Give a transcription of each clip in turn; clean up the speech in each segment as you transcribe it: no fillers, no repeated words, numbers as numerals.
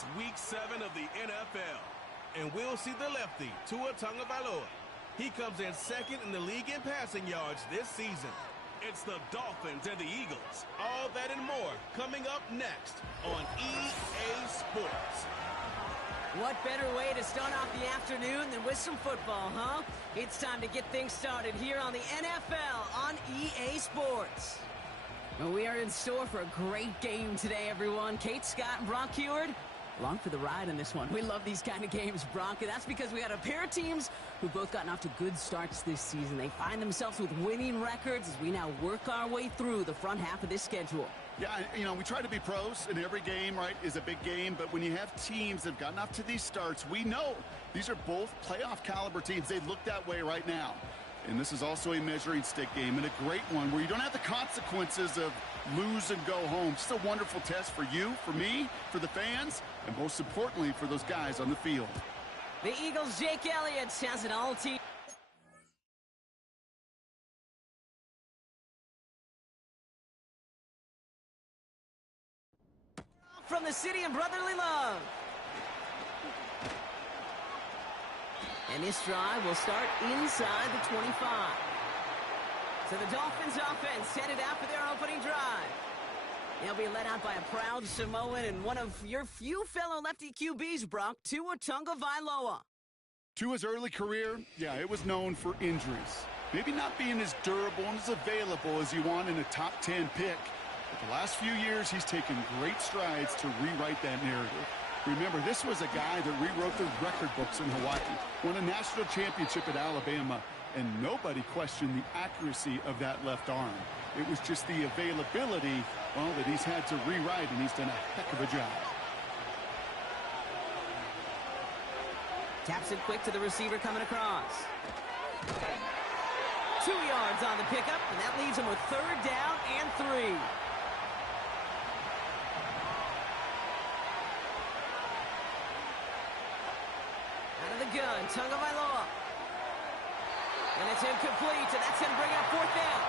It's Week 7 of the NFL, and we'll see the lefty, Tua Tagovailoa. He comes in second in the league in passing yards this season. It's the Dolphins and the Eagles. All that and more coming up next on EA Sports. What better way to start off the afternoon than with some football, huh? It's time to get things started here on the NFL on EA Sports. Well, we are in store for a great game today, everyone. Kate, Scott, and Brock Heward, along for the ride in this one. We love these kind of games, Brock, and that's because we got a pair of teams who've both gotten off to good starts this season. They find themselves with winning records as we now work our way through the front half of this schedule. Yeah, you know, we try to be pros, and every game, right, is a big game. But when you have teams that have gotten off to these starts, we know these are both playoff caliber teams. They look that way right now. And this is also a measuring stick game, and a great one where you don't have the consequences of lose and go home. Just a wonderful test for you, for me, for the fans, and most importantly, for those guys on the field. The Eagles' Jake Elliott has it all team. From the city of brotherly love. And this drive will start inside the 25. So the Dolphins offense headed out for their opening drive. They'll be led out by a proud Samoan and one of your few fellow lefty QBs, Brock, Tua Tagovailoa. Tua's early career, yeah, it was known for injuries. Maybe not being as durable and as available as you want in a top 10 pick. But the last few years, he's taken great strides to rewrite that narrative. Remember, this was a guy that rewrote the record books in Hawaii, won a national championship at Alabama, and nobody questioned the accuracy of that left arm. It was just the availability, well, that he's had to rewrite, and he's done a heck of a job. Taps it quick to the receiver coming across. 2 yards on the pickup, and that leaves him with 3rd down and 3. Gun, Tagovailoa. And it's incomplete, and that's going to bring up 4th down.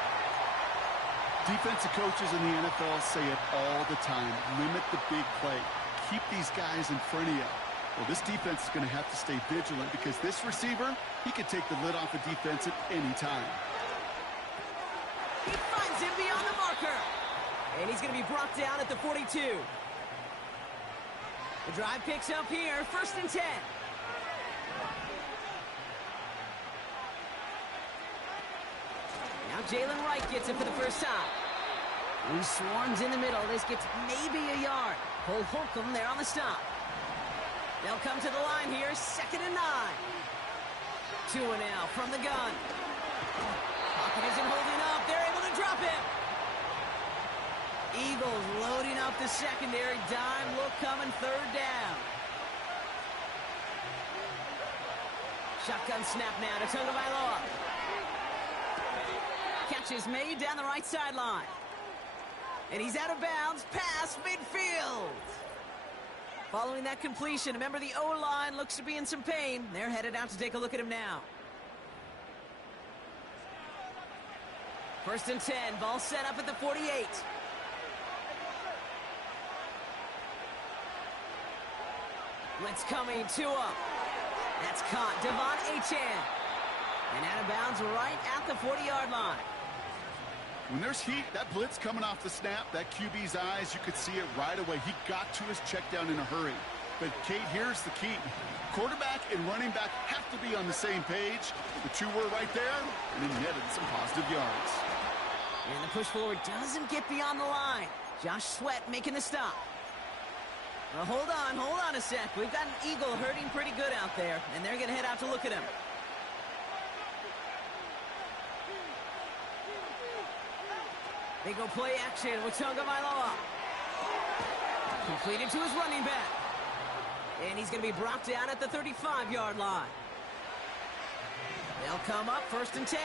Defensive coaches in the NFL say it all the time. Limit the big play. Keep these guys in front of you. Well, this defense is going to have to stay vigilant because this receiver, he can take the lid off a defense at any time. He finds him beyond the marker. And he's going to be brought down at the 42. The drive picks up here, 1st and 10. Now Jalen Wright gets it for the first time. He swarms in the middle. This gets maybe a yard. Cole Holcomb there on the stop. They'll come to the line here, 2nd and 9. Tua now from the gun. Pocket isn't holding up. They're able to drop him. Eagles loading up the secondary. Dime look coming, 3rd down. Shotgun snap now to Tagovailoa. Catch is made down the right sideline. And he's out of bounds past midfield. Following that completion, remember the O-line looks to be in some pain. They're headed out to take a look at him now. 1st and 10, ball set up at the 48. Blitz coming, Tua. That's caught, Devon Achane. And out of bounds right at the 40-yard line. When there's heat, that blitz coming off the snap, that QB's eyes, you could see it right away. He got to his check down in a hurry. But, Kate, here's the key. Quarterback and running back have to be on the same page. The two were right there, and it netted some positive yards. And the push forward doesn't get beyond the line. Josh Sweat making the stop. Well, hold on a sec. We've got an Eagle hurting pretty good out there, and they're going to head out to look at him. They go play action with Tagovailoa. Completed to his running back. And he's going to be brought down at the 35-yard line. They'll come up 1st and 10.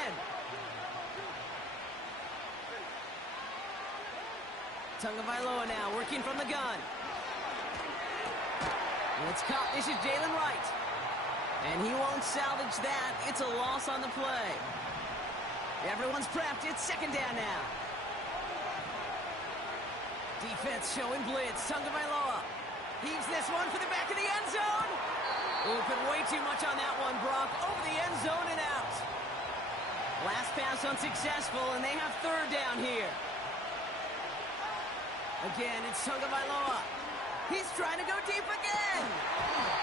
Tagovailoa now working from the gun. And it's caught. This is Jalen Wright. And he won't salvage that. It's a loss on the play. Everyone's prepped. It's 2nd down now. Defense showing blitz. Tagovailoa. Heaves this one for the back of the end zone. Oh, put way too much on that one, Brock. Over the end zone and out. Last pass unsuccessful, and they have third down here. Again, it's Tagovailoa. He's trying to go deep again.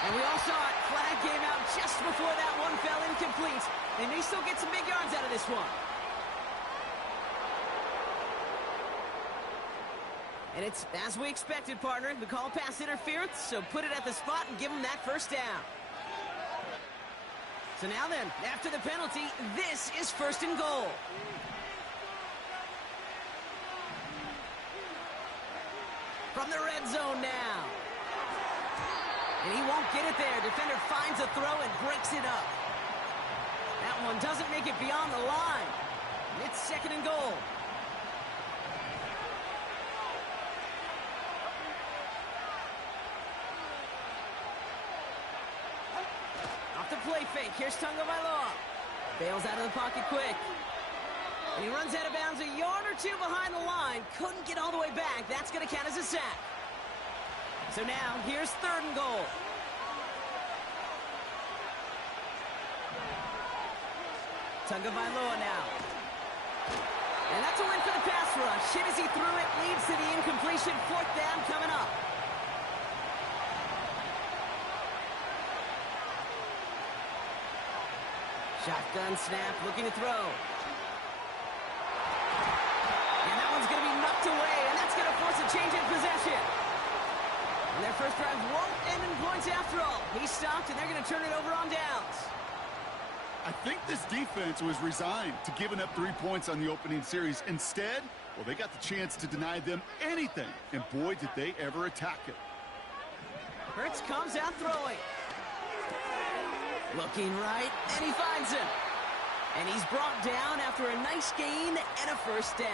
And we all saw it. Flag came out just before that one fell incomplete. They may still get some big yards out of this one. And it's as we expected, partner. The call pass interference, so put it at the spot and give them that first down. So now then, after the penalty, this is first and goal. From the red zone now. And he won't get it there. Defender finds a throw and breaks it up. That one doesn't make it beyond the line. It's second and goal. Off the play fake. Here's Tagovailoa. Bails out of the pocket quick. And he runs out of bounds a yard or two behind the line. Couldn't get all the way back. That's going to count as a sack. So now, here's third and goal. Tagovailoa now. And that's a win for the pass rush. Hit as he threw it, leads to the incompletion. Fourth down coming up. Shotgun snap, looking to throw. And that one's going to be knocked away, and that's going to force a change in possession. And their first drive won't end in points after all. He stopped, and they're going to turn it over on downs. I think this defense was resigned to giving up 3 points on the opening series. Instead, well, they got the chance to deny them anything, and boy, did they ever attack it. Hurts comes out throwing. Looking right, and he finds him. And he's brought down after a nice gain and a first down.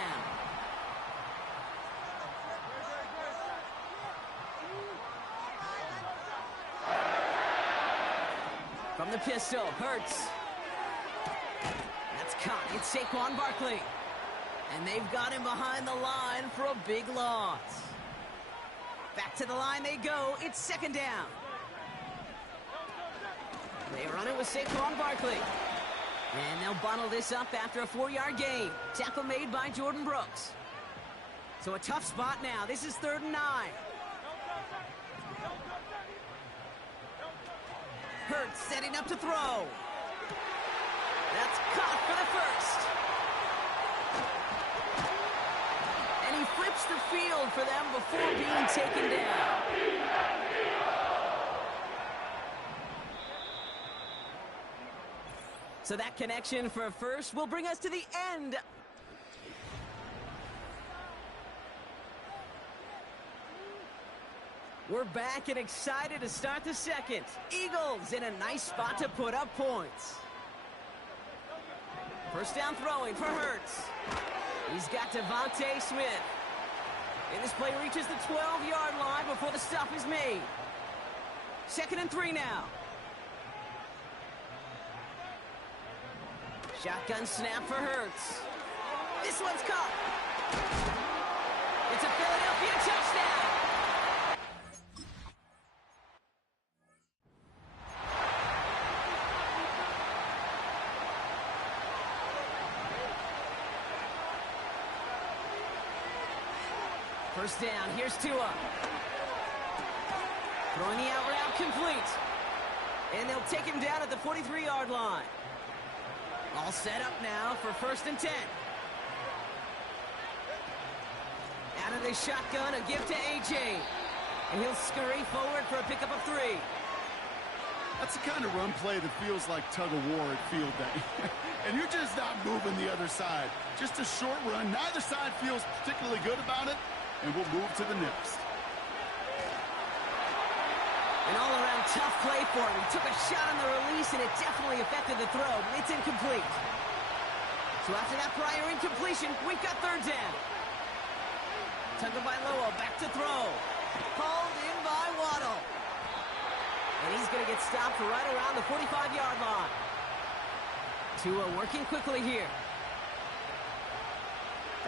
From the pistol, Hurts. That's caught. It's Saquon Barkley. And they've got him behind the line for a big loss. Back to the line they go. It's second down. They run it with Saquon Barkley. And they'll bottle this up after a 4-yard gain. Tackle made by Jordan Brooks. So a tough spot now. This is 3rd and 9. Hurts setting up to throw. That's caught for the first. And he flips the field for them before being taken down. So that connection for a first will bring us to the end. We're back and excited to start the second. Eagles in a nice spot to put up points. First down throwing for Hurts. He's got Devontae Smith. And this play reaches the 12-yard line before the stop is made. 2nd and 3 now. Shotgun snap for Hurts. This one's caught. It's a Philadelphia touchdown. First down, here's Tua. Throwing the out route complete. And they'll take him down at the 43-yard line. All set up now for 1st and 10. Out of the shotgun, a give to A.J. And he'll scurry forward for a pickup of 3. That's the kind of run play that feels like tug-of-war at field day. And you're just not moving the other side. Just a short run. Neither side feels particularly good about it. And we'll move to the next. An all-around tough play for him. He took a shot on the release, and it definitely affected the throw. It's incomplete. So after that prior incompletion, we've got 3rd down. Tagovailoa back to throw. Hauled in by Waddle. And he's going to get stopped right around the 45-yard line. Tua working quickly here.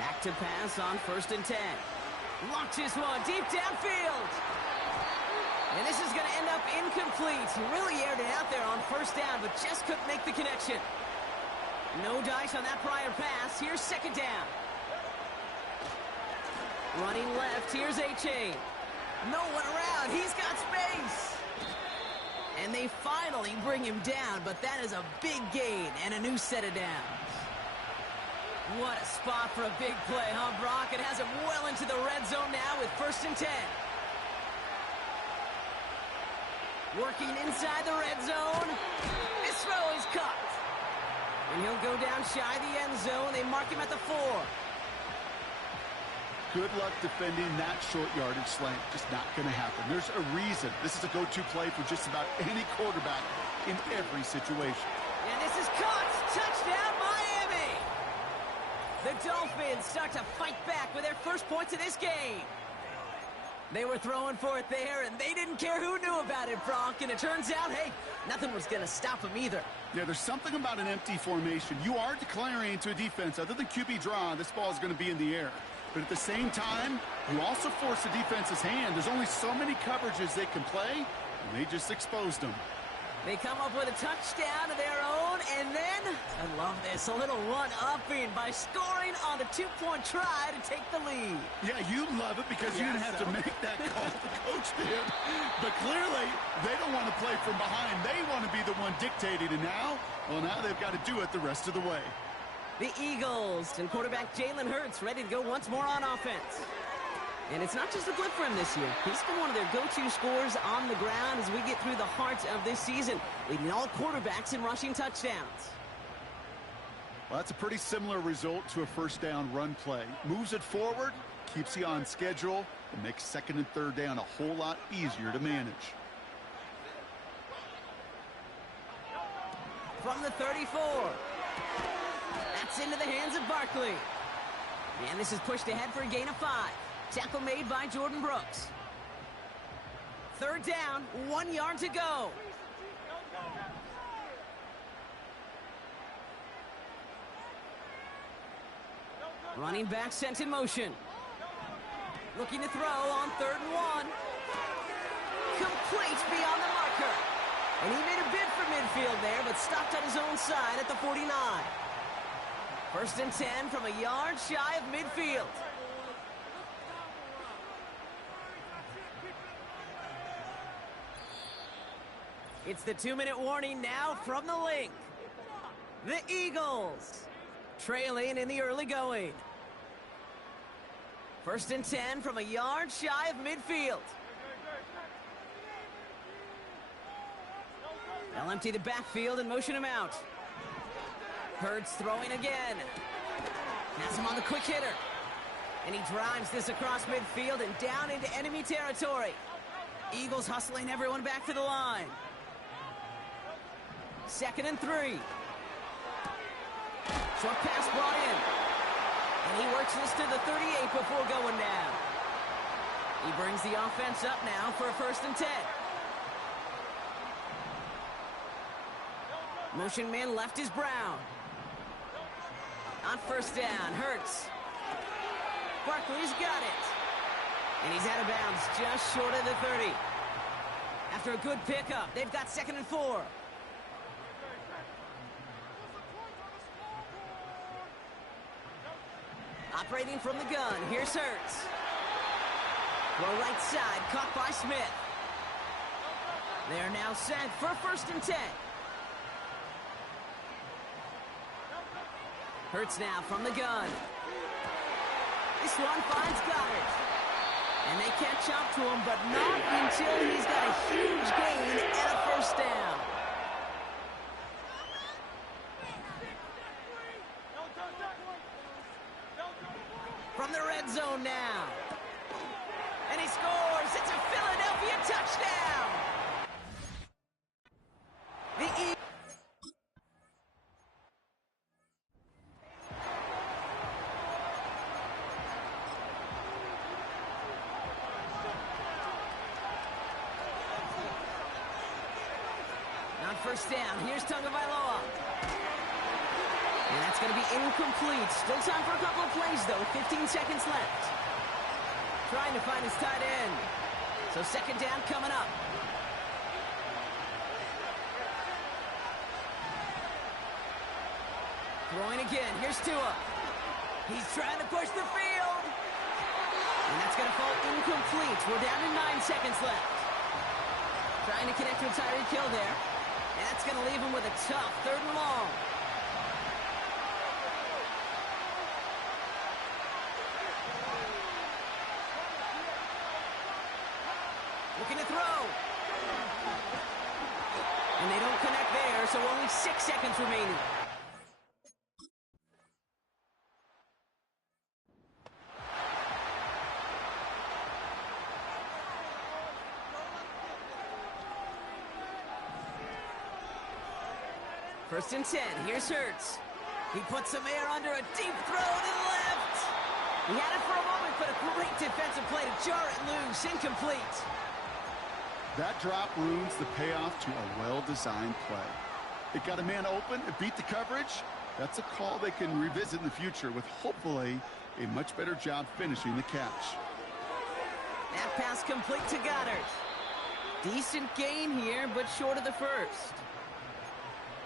Back to pass on 1st and 10. Launches one deep downfield. And this is going to end up incomplete. He really aired it out there on first down, but just couldn't make the connection. No dice on that prior pass. Here's second down. Running left, here's A-Chain. No one around, he's got space. And they finally bring him down, but that is a big gain and a new set of downs. What a spot for a big play, huh, Brock? It has him well into the red zone now with 1st and 10. Working inside the red zone. This throw is caught. And he'll go down shy of the end zone. They mark him at the 4. Good luck defending that short yardage slant. Just not going to happen. There's a reason. This is a go-to play for just about any quarterback in every situation. And this is caught. Touchdown, Miami. The Dolphins start to fight back with their first points of this game. They were throwing for it there, and they didn't care who knew about it, Brock. And it turns out, hey, nothing was going to stop them either. Yeah, there's something about an empty formation. You are declaring to a defense, other than QB draw, this ball is going to be in the air. But at the same time, you also force the defense's hand. There's only so many coverages they can play, and they just exposed them. They come up with a touchdown of their own, and then, I love this, a little one-upping by scoring on the 2-point try to take the lead. Yeah, you love it because you didn't have to make that call. The coach did. But clearly, they don't want to play from behind. They want to be the one dictating, and now they've got to do it the rest of the way. The Eagles and quarterback Jalen Hurts ready to go once more on offense. And it's not just a blip for him this year. He's been one of their go-to scorers on the ground as we get through the heart of this season, leading all quarterbacks in rushing touchdowns. Well, that's a pretty similar result to a first down run play. Moves it forward, keeps you on schedule, and makes 2nd and 3rd down a whole lot easier to manage. From the 34. That's into the hands of Barkley. And this is pushed ahead for a gain of 5. Tackle made by Jordan Brooks. 3rd down, 1 yard to go. Running back sent in motion. Looking to throw on 3rd and 1. Complete beyond the marker. And he made a bid for midfield there, but stopped on his own side at the 49. 1st and 10 from a yard shy of midfield. It's the 2-minute warning now from the link. The Eagles trailing in the early going. 1st and 10 from a yard shy of midfield. They'll empty the backfield and motion him out. Hurts throwing again. Has him on the quick hitter. And he drives this across midfield and down into enemy territory. Eagles hustling everyone back to the line. 2nd and 3. Short pass brought in. And he works this to the 38 before going down. He brings the offense up now for a 1st and 10. Motion man left is Brown. On 1st down, Hurts. Barkley's got it. And he's out of bounds just short of the 30. After a good pickup, they've got 2nd and 4. Operating from the gun, here's Hurts. Throw right side, caught by Smith. They're now set for 1st and 10. Hurts now from the gun. This one finds Goddard. And they catch up to him, but not until he's got a huge gain and a 1st down. From the red zone now. And he scores. It's a Philadelphia touchdown. The Eagles. On 1st down, here's Tagovailoa. And that's going to be incomplete. Still time for a couple of plays, though. 15 seconds left. Trying to find his tight end. So second down coming up. Throwing again. Here's Tua. He's trying to push the field. And that's going to fall incomplete. We're down to 9 seconds left. Trying to connect with Tyreek Hill there. And that's going to leave him with a tough 3rd and long. Looking to throw. And they don't connect there, so only 6 seconds remaining. First and 10. Here's Hurts. He puts some air under a deep throw to the left. He had it for a moment, but a great defensive play to jar it loose. Incomplete. That drop ruins the payoff to a well-designed play. It got a man open, it beat the coverage. That's a call they can revisit in the future with hopefully a much better job finishing the catch. That pass complete to Goddard. Decent gain here, but short of the first.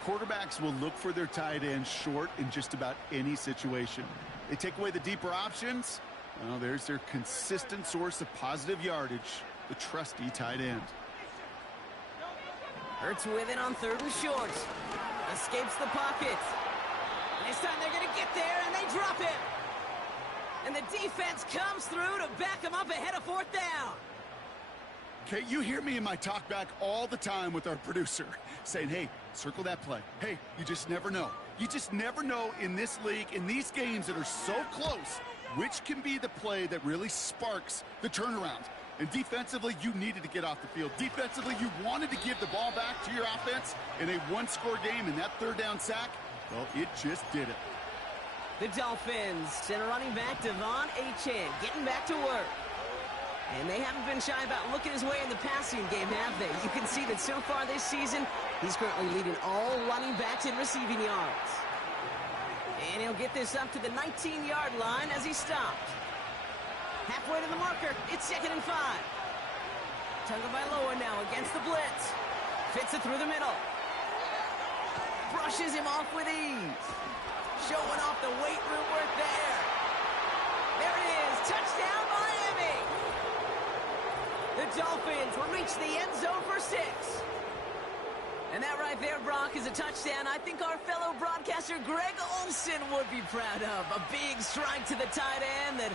Quarterbacks will look for their tight end short in just about any situation. They take away the deeper options. Well, there's their consistent source of positive yardage, the trusty tight end. Hurts with it on 3rd and short. Escapes the pocket. And this time they're going to get there, and they drop it. And the defense comes through to back them up ahead of 4th down. Okay, you hear me in my talk back all the time with our producer saying, hey, circle that play. Hey, you just never know. You just never know in this league, in these games that are so close, which can be the play that really sparks the turnaround. And defensively, you needed to get off the field. Defensively, you wanted to give the ball back to your offense in a 1-score game, and that 3rd down sack, well, it just did it. The Dolphins send a running back, Devon Achane, getting back to work. And they haven't been shy about looking his way in the passing game, have they? You can see that so far this season, he's currently leading all running backs in receiving yards. And he'll get this up to the 19-yard line as he stopped. Halfway to the marker, it's 2nd and 5. Tagovailoa now against the blitz. Fits it through the middle. Brushes him off with ease. Showing off the weight room work there. There it is, touchdown Miami! The Dolphins will reach the end zone for 6. And that right there, Brock, is a touchdown I think our fellow broadcaster Greg Olsen would be proud of. A big strike to the tight end that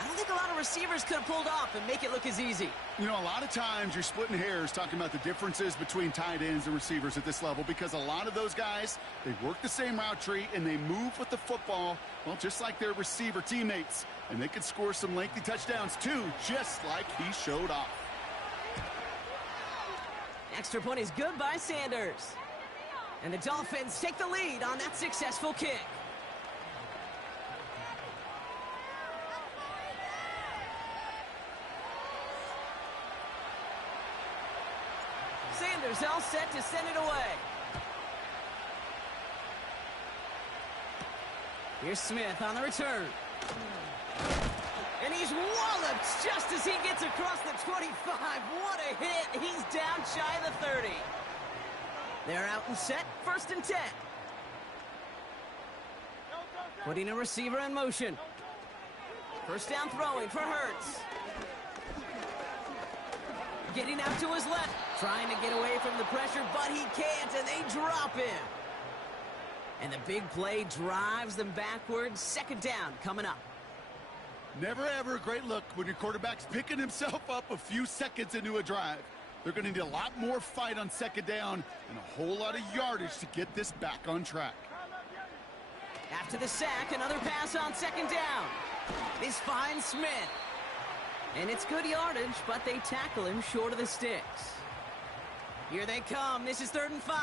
I don't think a lot of receivers could have pulled off and make it look as easy. You know, a lot of times you're splitting hairs talking about the differences between tight ends and receivers at this level because a lot of those guys, they work the same route tree and they move with the football, well, just like their receiver teammates. And they can score some lengthy touchdowns too, just like he showed off. Extra point is good by Sanders. And the Dolphins take the lead on that successful kick. Sanders all set to send it away. Here's Smith on the return. And he's walloped just as he gets across the 25. What a hit. He's down shy of the 30. They're out and set. 1st and 10. Putting a receiver in motion. First down throwing for Hurts. Getting out to his left. Trying to get away from the pressure, but he can't, and they drop him. And the big play drives them backwards. 2nd down coming up. Never ever a great look when your quarterback's picking himself up a few seconds into a drive. They're going to need a lot more fight on 2nd down and a whole lot of yardage to get this back on track. After the sack, another pass on 2nd down. This finds Smith. And it's good yardage, but they tackle him short of the sticks. Here they come. This is 3rd and 5.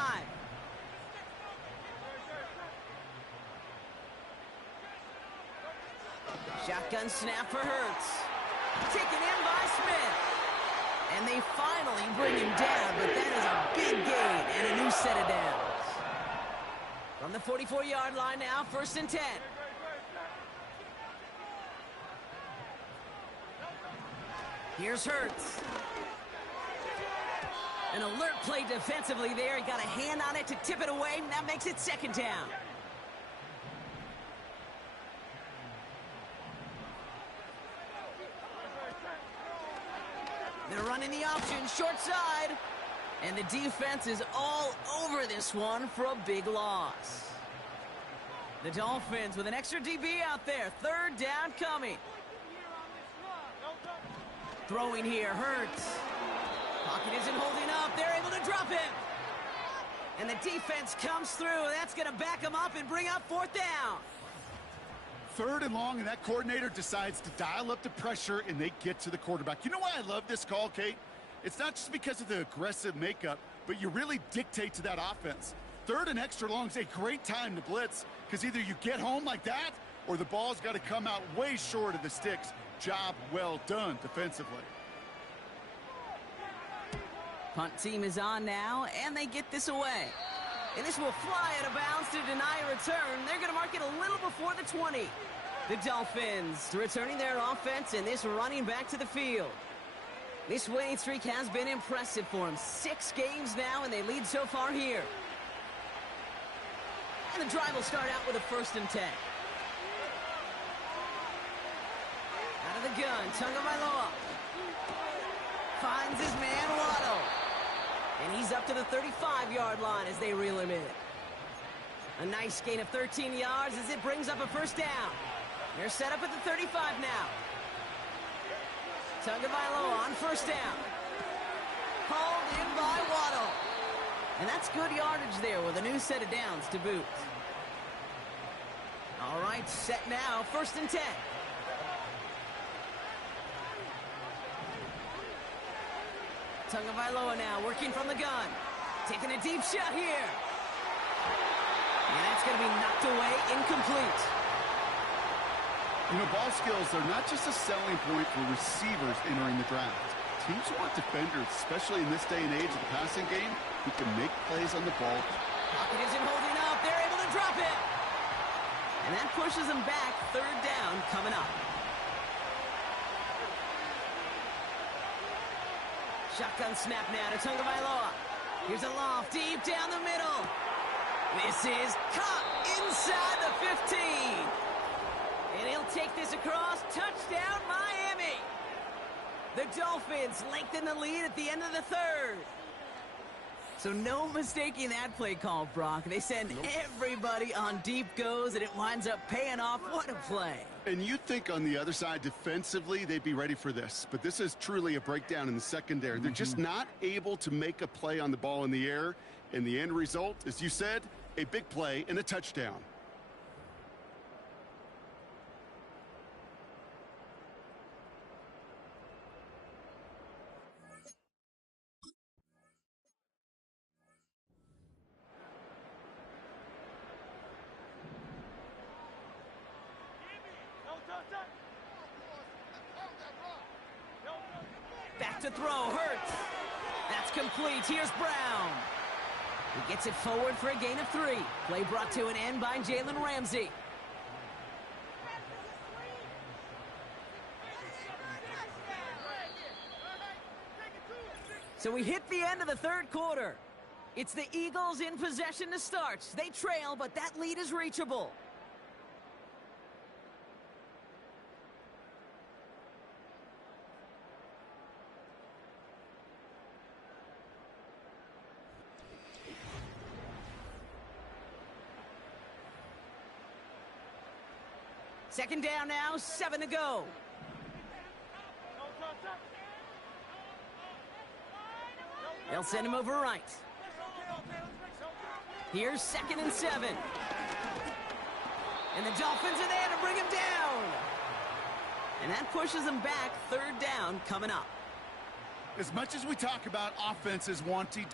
Shotgun snap for Hurts. Taken in by Smith. And they finally bring him down, but that is a big gain and a new set of downs. From the 44-yard line now, 1st and 10. Here's Hurts. An alert play defensively there. He got a hand on it to tip it away, and that makes it second down. They're running the option, short side. And the defense is all over this one for a big loss. The Dolphins with an extra DB out there. Third down coming. Throwing here, Hurts. Pocket isn't holding up. They're able to drop him. And the defense comes through. That's going to back him up and bring up fourth down. Third and long, and that coordinator decides to dial up the pressure, and they get to the quarterback. You know why I love this call, Kate? It's not just because of the aggressive makeup, but you really dictate to that offense. Third and extra long is a great time to blitz, because either you get home like that, or the ball's got to come out way short of the sticks. Job well done defensively. Punt team is on now, and they get this away. And this will fly out of bounds to deny a return. They're going to mark it a little before the 20. The Dolphins returning their offense, and this running back to the field. This winning streak has been impressive for them. 6 games now, and they lead so far here. And the drive will start out with a 1st and 10. Out of the gun, Tagovailoa finds his man Waddle. And he's up to the 35-yard line as they reel him in. A nice gain of 13 yards as it brings up a 1st down. They're set up at the 35 now. Tagovailoa on 1st down. Hauled in by Waddle. And that's good yardage there with a new set of downs to boot. All right, set now, 1st and 10. Tagovailoa now working from the gun. Taking a deep shot here. And that's going to be knocked away, incomplete. You know, ball skills are not just a selling point for receivers entering the draft. Teams want defenders, especially in this day and age of the passing game, who can make plays on the ball. Pocket isn't holding up. They're able to drop it. And that pushes them back. 3rd down coming up. Shotgun snap now to Tagovailoa. Here's a loft deep down the middle. This is caught inside the 15. And he'll take this across. Touchdown, Miami. The Dolphins lengthen the lead at the end of the 3rd. So no mistaking that play call, Brock. They send everybody on deep goes, and it winds up paying off. What a play. And you'd think on the other side, defensively, they'd be ready for this. But this is truly a breakdown in the secondary. They're just not able to make a play on the ball in the air. And the end result, as you said, a big play and a touchdown. Back to throw, Hurts. That's complete. Here's Brown. He gets it forward for a gain of 3. Play brought to an end by Jalen Ramsey. So we hit the end of the 3rd quarter. It's the Eagles in possession to start. They trail, but that lead is reachable. Second down now, 7 to go. They'll send him over right. Here's 2nd and 7. And the Dolphins are there to bring him down. And that pushes them back. 3rd down coming up. As much as we talk about offenses wanting...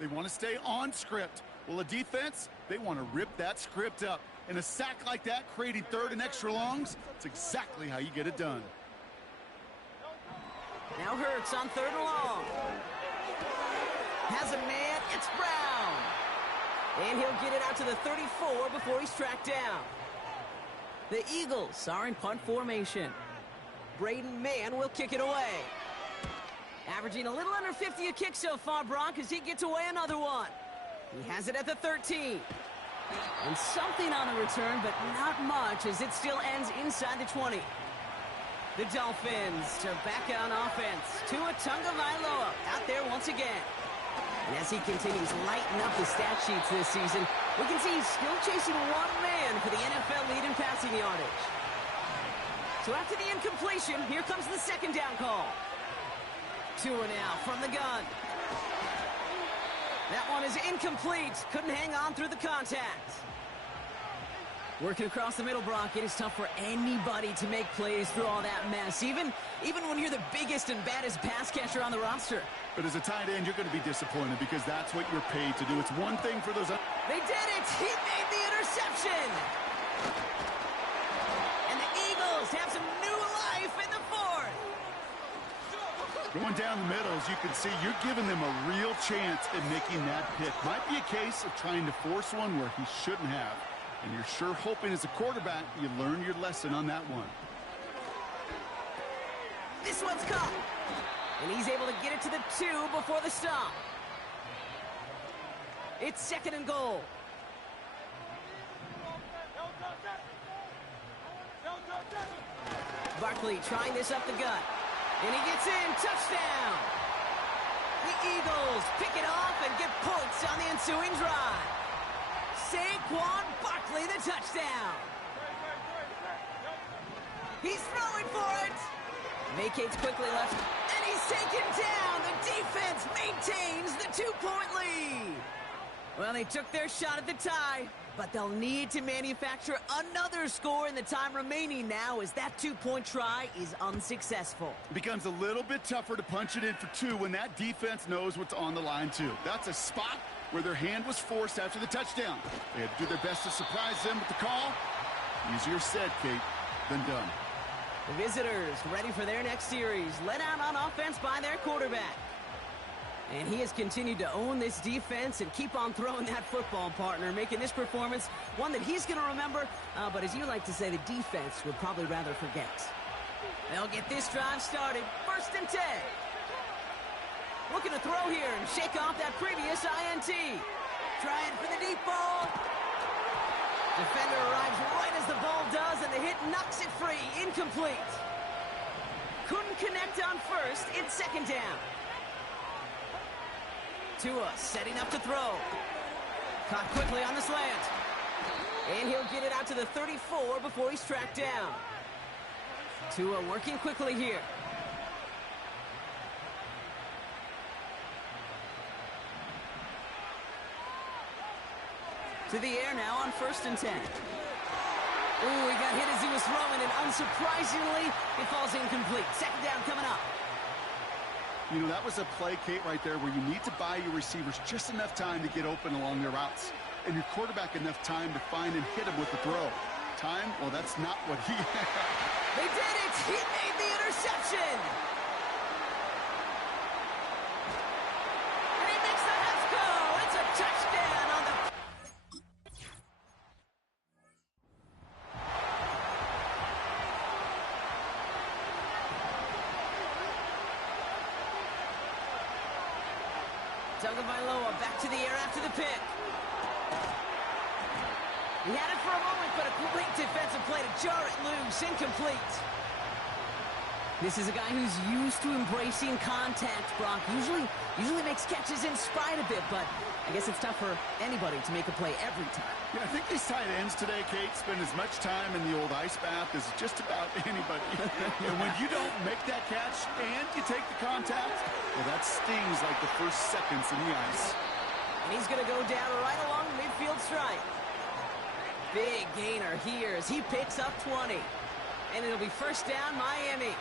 They want to stay on script. Well, a defense, they want to rip that script up. And a sack like that, creating third and extra longs, it's exactly how you get it done. Now Hurts on 3rd and long. Has a man, it's Brown. And he'll get it out to the 34 before he's tracked down. The Eagles are in punt formation. Braden Mann will kick it away. Averaging a little under 50 a kick so far, Brock, as he gets away another one. He has it at the 13. And something on the return, but not much, as it still ends inside the 20. The Dolphins are back on offense. Tua Tagovailoa out there once again. And as he continues lighting up the stat sheets this season, we can see he's still chasing one man for the NFL lead in passing yardage. So after the incompletion, here comes the 2nd down call. Tua now from the gun. That one is incomplete. Couldn't hang on through the contact. Working across the middle, Brock, it is tough for anybody to make plays through all that mess, even when you're the biggest and baddest pass catcher on the roster. But as a tight end, you're going to be disappointed because that's what you're paid to do. It's one thing for those... They did it! He made the interception! And the Eagles have some new life in the 4th. Going down the middle, as you can see, you're giving them a real chance at making that pick. Might be a case of trying to force one where he shouldn't have. And you're sure hoping as a quarterback you learn your lesson on that one. This one's caught. And he's able to get it to the 2 before the stop. It's 2nd and goal. Barkley trying this up the gut. And he gets in. Touchdown. The Eagles pick it off and get points on the ensuing drive. Saquon Barkley, the touchdown. He's throwing for it. Vacates quickly left, and he's taken down. The defense maintains the 2-point lead. Well, they took their shot at the tie, but they'll need to manufacture another score in the time remaining now, as that 2-point try is unsuccessful. It becomes a little bit tougher to punch it in for 2 when that defense knows what's on the line, too. That's a spot where their hand was forced after the touchdown. They had to do their best to surprise them with the call. Easier said, Kate, than done. The visitors ready for their next series, led out on offense by their quarterback. And he has continued to own this defense and keep on throwing that football, partner, making this performance one that he's going to remember, but as you like to say, the defense would probably rather forget. They'll get this drive started. 1st and 10. Looking to throw here and shake off that previous INT. Trying for the deep ball. Defender arrives right as the ball does, and the hit knocks it free. Incomplete. Couldn't connect on 1st. It's 2nd down. Tua setting up to throw. Caught quickly on the slant. And he'll get it out to the 34 before he's tracked down. Tua working quickly here. To the air now on 1st and 10. Ooh, he got hit as he was throwing, and unsurprisingly, it falls incomplete. 2nd down coming up. You know, that was a play, Kate, right there where you need to buy your receivers just enough time to get open along their routes. And your quarterback enough time to find and hit him with the throw. Time? Well, that's not what he had. They did it! He made the interception! And he makes the Mets go! It's a touchdown on the... Tagovailoa back to the air after the pick. He had it for a moment, but a great defensive play to jar it loose. Incomplete. This is a guy who's used to embracing contact, Brock. Usually makes catches in spite of it, but I guess it's tough for anybody to make a play every time. Yeah, I think these tight ends today, Kate, spend as much time in the old ice bath as just about anybody. And when you don't make that catch and you take the contact, well, that stings like the first seconds in the ice. And he's going to go down right along the midfield stripe. Big gainer here as he picks up 20. And it'll be 1st down, Miami.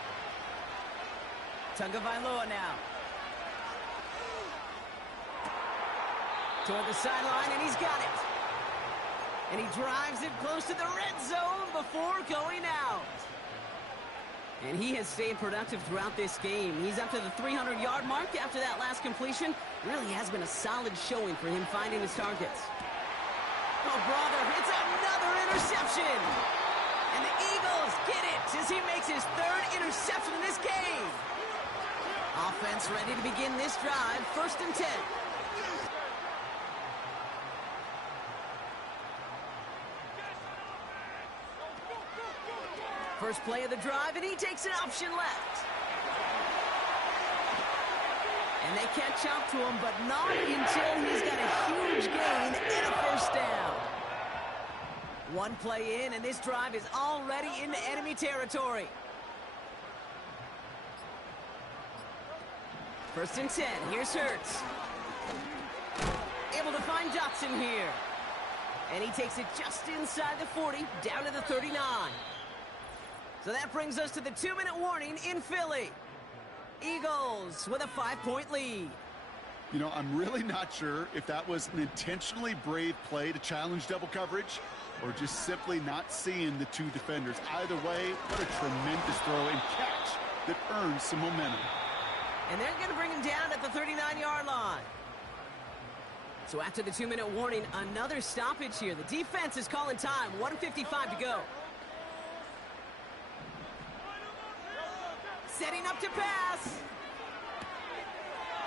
Tagovailoa now. Toward the sideline, and he's got it. And he drives it close to the red zone before going out. And he has stayed productive throughout this game. He's up to the 300-yard mark after that last completion. Really has been a solid showing for him finding his targets. Oh, brother, it's another interception. And the Eagles get it as he makes his third interception in this game. Offense ready to begin this drive, 1st and 10. First play of the drive, and he takes an option left. And they catch up to him, but not until he's got a huge gain and a first down. One play in, and this drive is already into enemy territory. 1st and 10. Here's Hurts. Able to find Dotson here. And he takes it just inside the 40, down to the 39. So that brings us to the 2-minute warning in Philly. Eagles with a 5-point lead. You know, I'm really not sure if that was an intentionally brave play to challenge double coverage or just simply not seeing the two defenders. Either way, what a tremendous throw and catch that earns some momentum. And they're going to bring him down at the 39-yard line. So after the 2-minute warning, another stoppage here. The defense is calling time. 1:55 to go. Setting up to pass.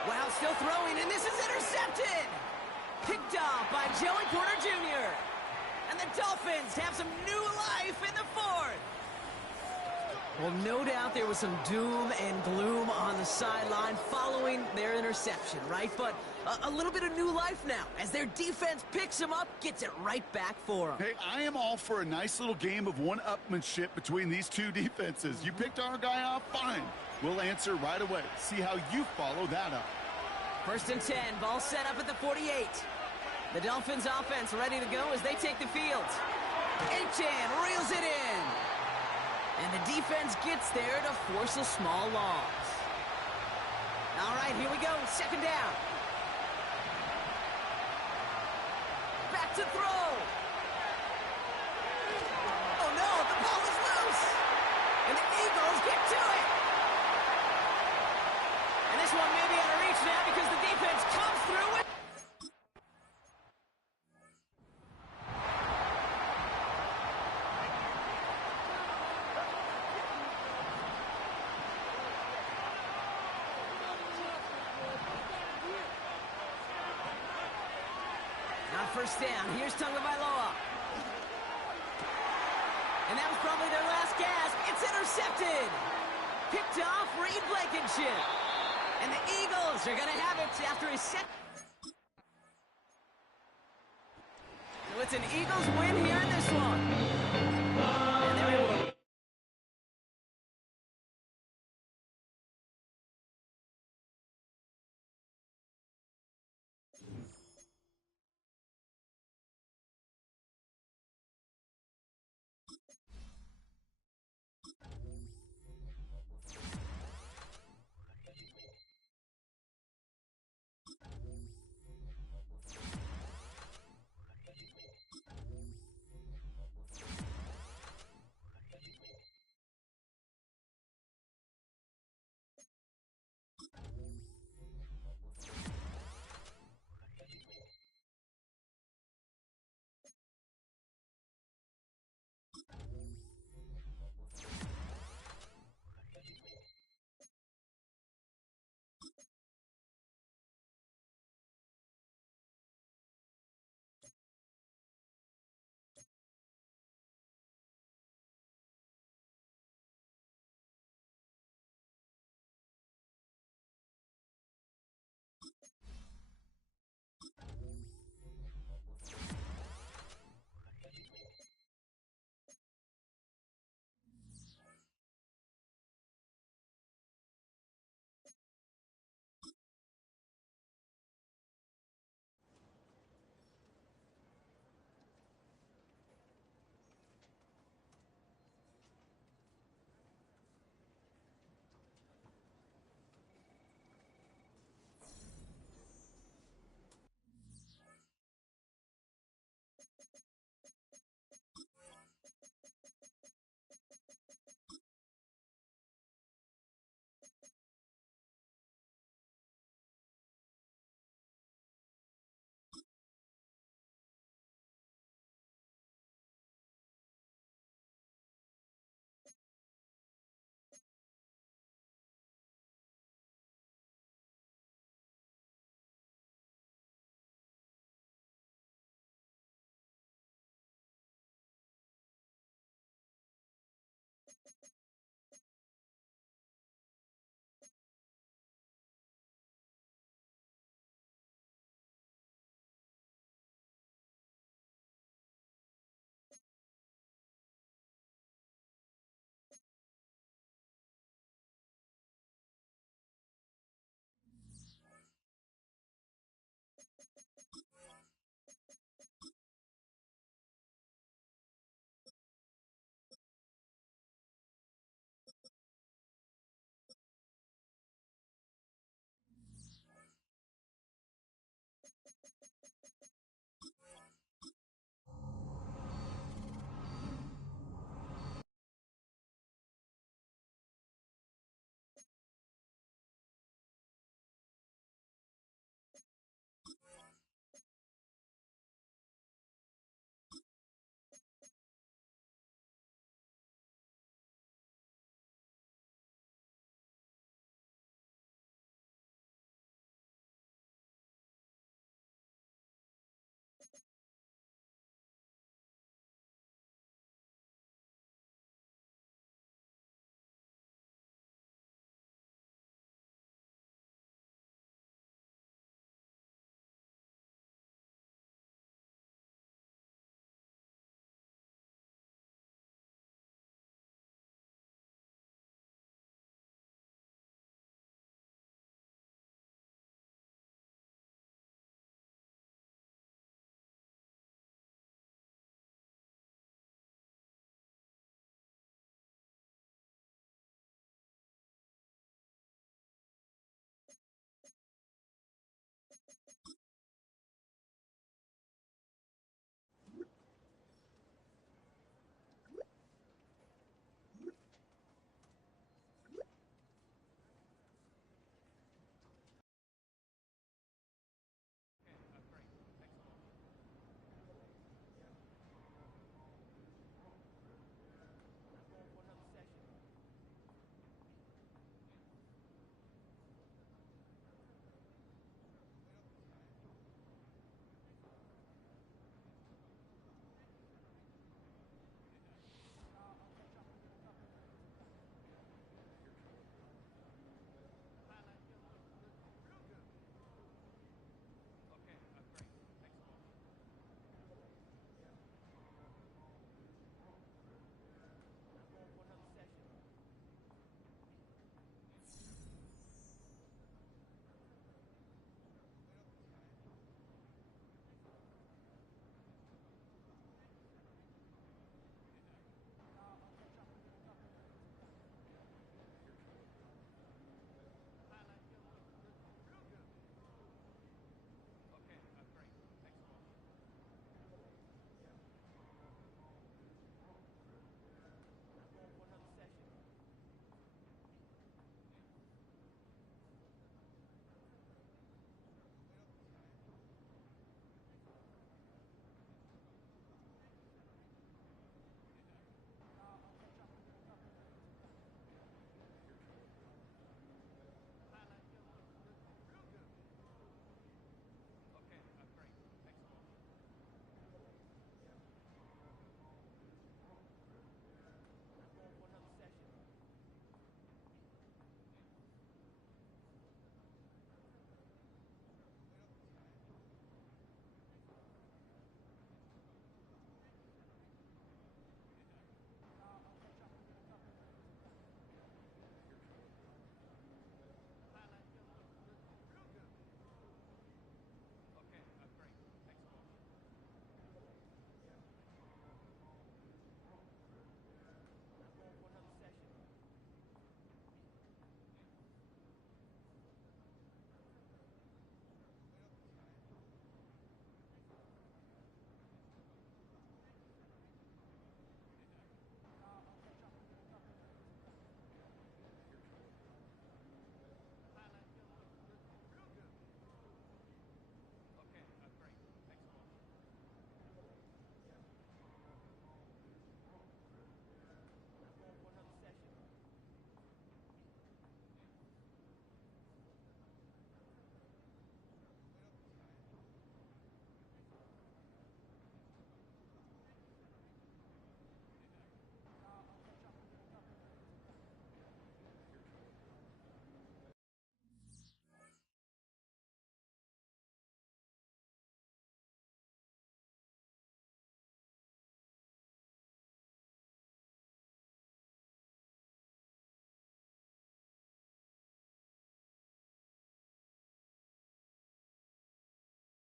Well, still throwing, and this is intercepted. Picked off by Joey Porter Jr. And the Dolphins have some new life in the 4th. Well, no doubt there was some doom and gloom on the sideline following their interception, right? But a little bit of new life now as their defense picks them up, gets it right back for them. Hey, I am all for a nice little game of one-upmanship between these two defenses. You picked our guy off, fine. We'll answer right away. See how you follow that up. 1st and 10, ball set up at the 48. The Dolphins offense ready to go as they take the field. Achane reels it in. And the defense gets there to force a small loss. All right, here we go. 2nd down. Back to throw. Oh, no, the ball is loose. And the Eagles get to it. And this one may be out of reach now because the defense comes through with. Now 1st down. Here's Tagovailoa. And that was probably their last gasp. It's intercepted. Picked off Reed Blankenship. And the Eagles are going to have it after a set. So it's an Eagles win here in the